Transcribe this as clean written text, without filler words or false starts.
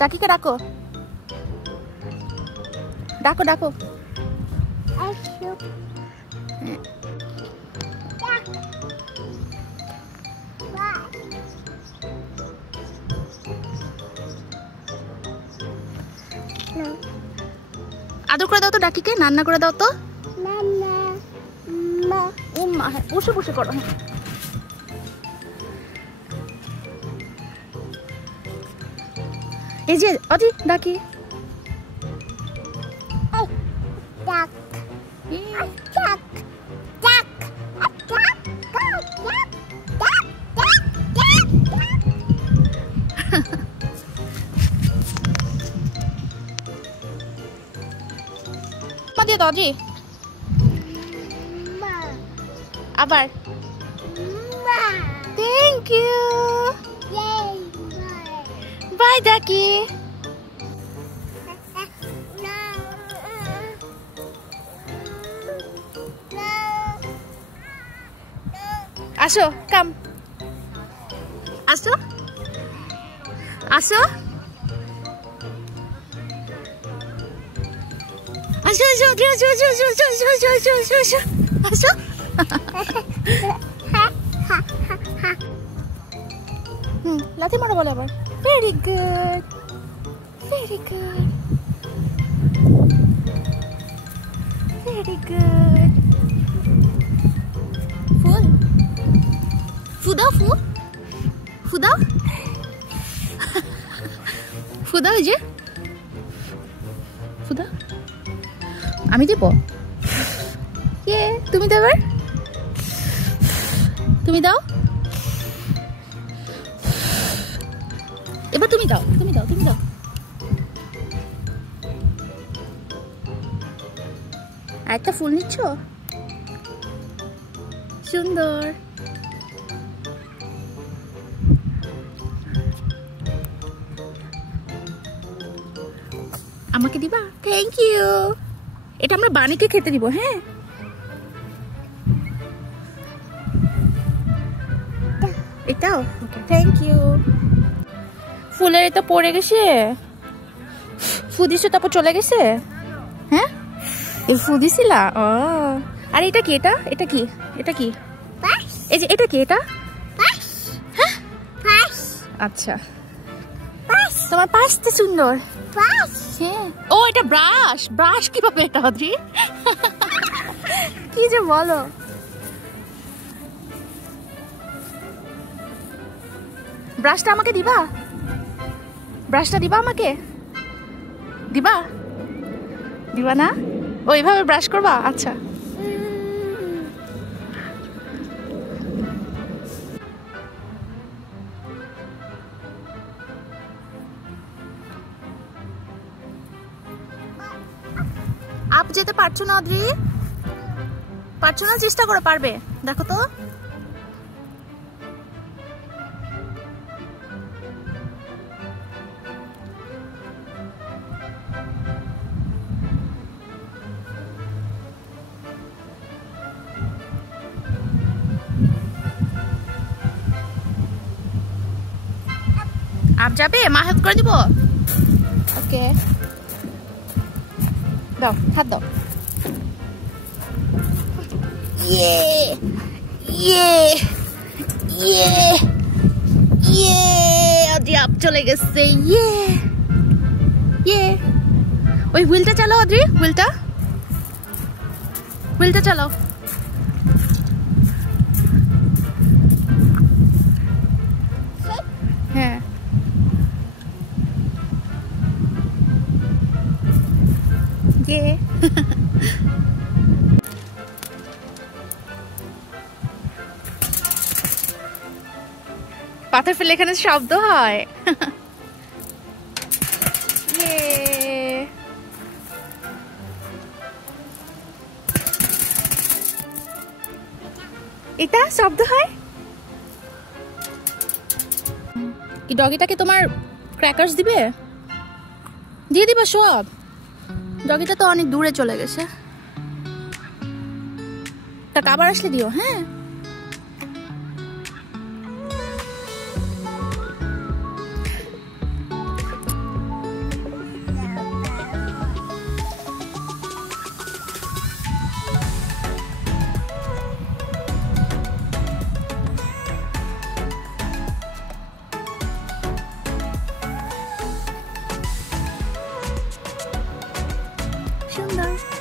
ডাকিকে ডাকো, ডাকো ডাকো। আদর করে দাও তো ডাকিকে, নান্না করে দাও তো। উম্মা, হ্যাঁ বসে বসে করো। হ্যাঁ এই যে অদি ডাকি, দিয়ে দাও জি। আবার থ্যাংক ইউ, বাই ডাকি। আসো কাম, আসো আসো আসো আসো আসো আসো আসো আসো আসো আসো আসো আসো। লাথি মারো বলে আবার। Very good, very good, very good. ফুল ফু দাও, ফু ফু দাও, ফু দাও, এই যে ফু দাও। আমি দেবো, তুমি দাও, এবার তুমি দাও, এবার তুমি দাও, তুমি দাও, তুমি দাও। একটা ফুল নিচ্ছ, সুন্দর। আমাকে দিবা? Thank you. এটা আমরা বানিকে খেতে দিব। হ্যাঁ এটাও ওকে, থ্যাংক ইউ। ফুলের এটা পড়ে গেছে, ফু দিছো তারপর চলে গেছে। হ্যাঁ এই ফু দিছিলা? ও আর এটা কি? এটা এটা কি? এটা কি? এই যে এটা কি? এটা হ্যাঁ আচ্ছা, তোমার পাশটা সুন্দর। হ্যাঁ ও এটা ব্রাশ। ব্রাশ কিভাবে এটা হচ্ছে? কি যে বলো। ব্রাশটা আমাকে দিবা? ব্রাশটা দিবা আমাকে? দিবা? দিবা না? ও এইভাবে ব্রাশ করবা? আচ্ছা আপ যেতে পারছো না অদ্রি? পারছো না? চেষ্টা করে পারবে, দেখো তো। আপ যাবে? মা হেল্প করে দিব। ওকে দাও, হাত দাও। ইয়ে ইয়ে ইয়ে ইয়ে অদ্রি আপ চলে গেছে। ইয়ে ইয়ে ওই হুইলটা চালাও অদ্রি, হুইলটা, হুইলটা চালাও। হ্যাঁ ইয়ে পাথর ফেলে এখানে শব্দ হয়। এটা শব্দ হয় কি? ডগিটাকে তোমার ক্র্যাকারস দিবে? দিয়ে দিবা সব? ডগিটা তো অনেক দূরে চলে গেছে, তা আবার আসলে দিও। হ্যাঁ সুন্দর।